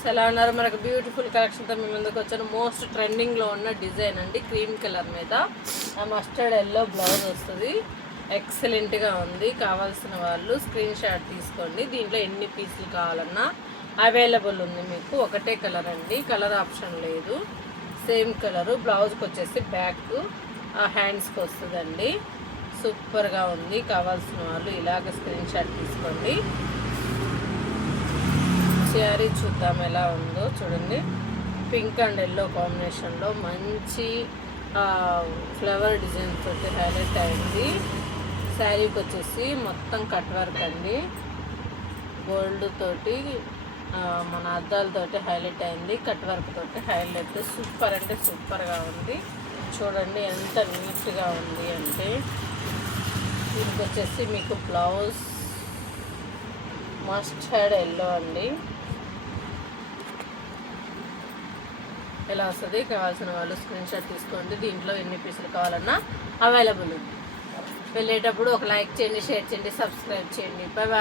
Viewers, ఎలా ఉన్నారు? మనకు బ్యూటిఫుల్ కలెక్షన్తో మీ ముందుకు వచ్చాను. మోస్ట్ ట్రెండింగ్లో ఉన్న డిజైన్ అండి, క్రీమ్ కలర్ మీద మస్టర్డ్ ఎల్లో బ్లౌజ్ వస్తుంది. ఎక్సలెంట్గా ఉంది. కావాల్సిన వాళ్ళు స్క్రీన్ షాట్ తీసుకోండి. దీంట్లో ఎన్ని పీసులు కావాలన్నా అవైలబుల్ ఉంది. మీకు ఒకటే కలర్ అండి, కలర్ ఆప్షన్ లేదు. Same colour. బ్లౌజ్కి వచ్చేసి బ్యాక్ హ్యాండ్స్కి వస్తుందండి. సూపర్గా ఉంది. కావాల్సిన వాళ్ళు ఇలాగ స్క్రీన్ షాట్ తీసుకోండి. శారీ చూద్దాం ఎలా ఉందో. చూడండి, పింక్ అండ్ ఎల్లో కాంబినేషన్లో మంచి ఫ్లవర్ డిజైన్ తోటి హైలైట్ అయింది. శారీకి వచ్చేసి మొత్తం కట్ వర్క్ అండి, గోల్డ్ తోటి మన అద్దాలతోటి హైలైట్ అయింది. కట్ వర్క్ తోటి హైలైట్. సూపర్ అంటే సూపర్గా ఉంది. చూడండి ఎంత నీట్గా ఉంది అంటే. దీనికి వచ్చేసి మీకు బ్లౌజ్ మస్టర్డ్ ఎల్లో అండి, ఎలా వస్తుంది. కావాల్సిన వాళ్ళు స్క్రీన్ షాట్ తీసుకోండి. దీంట్లో ఎన్ని పీసులు కావాలన్నా అవైలబుల్ ఉంది. వెళ్ళేటప్పుడు ఒక లైక్ చేయండి, షేర్ చేయండి, సబ్స్క్రైబ్ చేయండి. By by.